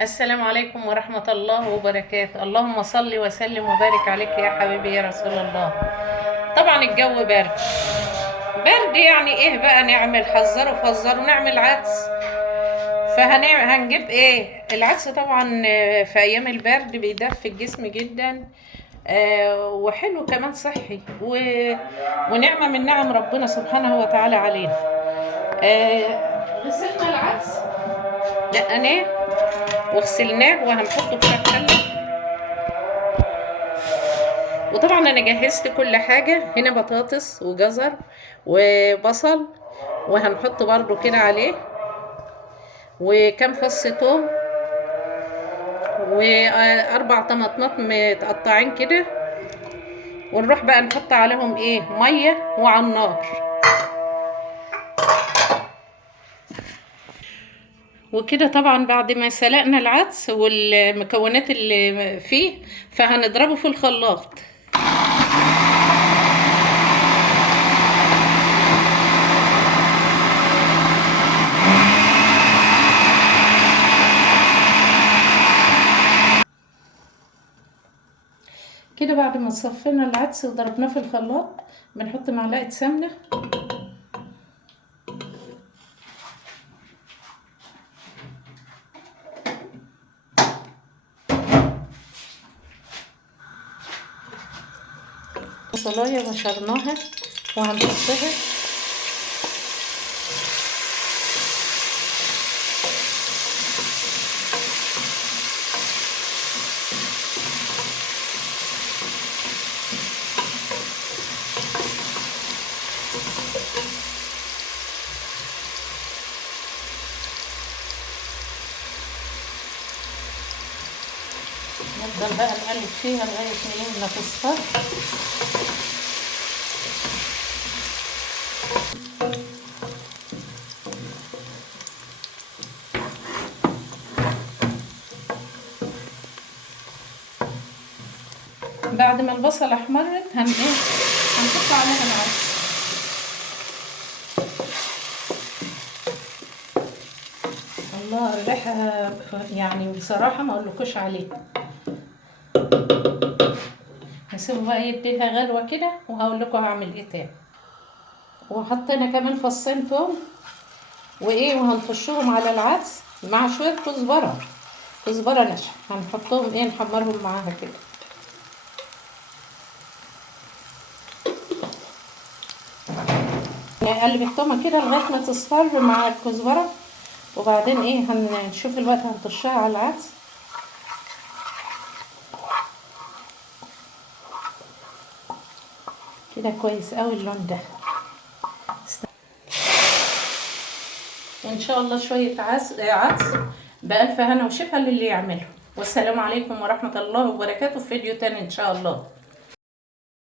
السلام عليكم ورحمة الله وبركاته. اللهم صل وسلم وبارك عليك يا حبيبي يا رسول الله. طبعا الجو برد برد، يعني ايه بقى نعمل؟ حذروا نعمل عدس. هنجيب ايه؟ العدس طبعا في ايام البرد بيدفي الجسم جدا، وحلو كمان صحي ونعمة من نعم ربنا سبحانه وتعالى علينا. غسلنا العدس، دقناه وغسلناه وهنحطه كده في حله. وطبعا انا جهزت كل حاجه هنا، بطاطس وجزر وبصل، وهنحط برضو كده عليه وكام فص توم واربع طماطمات متقطعين كده، ونروح بقى نحط عليهم ايه؟ ميه وعلى النار. وكده طبعا بعد ما سلقنا العدس والمكونات اللي فيه فهنضربه في الخلاط. كده بعد ما صفينا العدس وضربناه في الخلاط بنحط معلقه سمنه، بصلايه بشرناها وهنحطها، نفضل بقى نقلب فيها لغايه ما تصفر. بعد ما البصل احمرت هنحط عليها العدس. الله، الريحه يعني بصراحه ما اقولكوش عليها. هسيبه بقى يديها غلوه كده وهقول لكم هعمل ايه تاني. وحطينا كمان فصين توم وهنطشهم على العدس مع شويه كزبره ناشفه، هنحطهم نحمرهم معاها كده. نقلب التومه كده لغايه ما تصفر مع الكزبره، وبعدين هنشوف الوقت هنطشها على العدس. كده كويس قوي اللون ده. وان شاء الله شويه عدس بألف هنا وشفا للي يعمله. والسلام عليكم ورحمه الله وبركاته، في فيديو تاني ان شاء الله.